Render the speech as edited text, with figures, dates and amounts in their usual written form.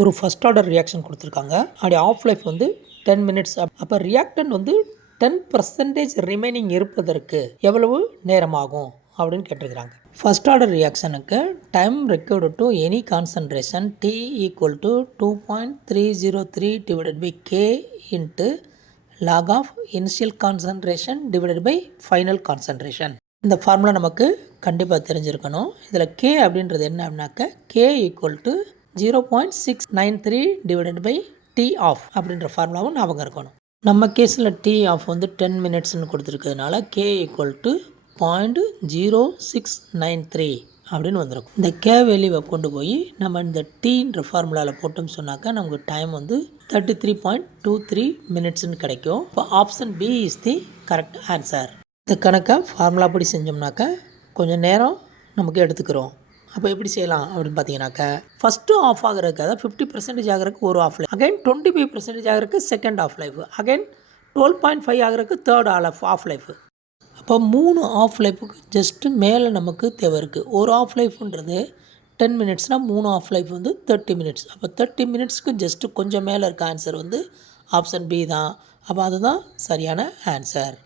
ஒரு first order reaction கொடுத்துருக்காங்க. அப்படி ஆஃப் லைஃப் வந்து 10 மினிட்ஸ். அப்போ ரியாக்டன்ட் வந்து 10% ரிமைனிங் இருப்பதற்கு எவ்வளவு நேரமாகும் அப்படின்னு கேட்டிருக்கிறாங்க. ஃபஸ்ட் ஆர்டர் ரியாக்ஷனுக்கு time required to any concentration T equal to 2.303 divided by K into log of initial concentration divided by final concentration. இந்த ஃபார்முலா நமக்கு கண்டிப்பாக தெரிஞ்சிருக்கணும். இதில் K அப்படின்றது என்ன அப்படின்னாக்க K equal to 0.693 divided by T of அப்படின்ற ஃபார்முலாவும் ஞாபகம் இருக்கணும். நம்ம கேஸில் T ஆஃப் வந்து 10 மினிட்ஸ்னு கொடுத்துருக்கிறதுனால K ஈக்குவல் டு 0.0693 அப்படின்னு வந்திருக்கும். இந்த K வேல்யூவை கொண்டு போய் நம்ம இந்த டீன்ற ஃபார்முலாவில் போட்டோம்னு சொன்னாக்கா நமக்கு டைம் வந்து 33.23 மினிட்ஸ்னு கிடைக்கும். இப்போ option B is the correct answer. இந்த கணக்கை ஃபார்முலா படி செஞ்சோம்னாக்கா கொஞ்சம் நேரம் நமக்கு எடுத்துக்கிறோம். அப்போ எப்படி செய்யலாம் அப்படின்னு பார்த்தீங்கன்னாக்கா ஃபஸ்ட்டு ஆஃப் ஆகிறதுக்கு அதாவது 50% ஆகிறதுக்கு ஒரு ஆஃப் லைஃப், அகைன் 25% ஆகிறதுக்கு செகண்ட் ஆஃப் லைஃப், அகைன் 12.5 ஆகிறதுக்கு தேர்ட் ஆஃப் லைஃப். அப்போ 3 ஆஃப் லைஃபுக்கு ஜஸ்ட்டு மேலே நமக்கு தேவை இருக்குது. ஒரு ஆஃப் லைஃப்ன்றது 10 மினிட்ஸ்னால் 3 ஆஃப் லைஃப் வந்து 30 மினிட்ஸ். அப்போ 30 மினிட்ஸ்க்கு ஜஸ்ட்டு கொஞ்சம் மேலே இருக்க ஆன்சர் வந்து ஆப்ஷன் B தான். அப்போ அதுதான் சரியான ஆன்சர்.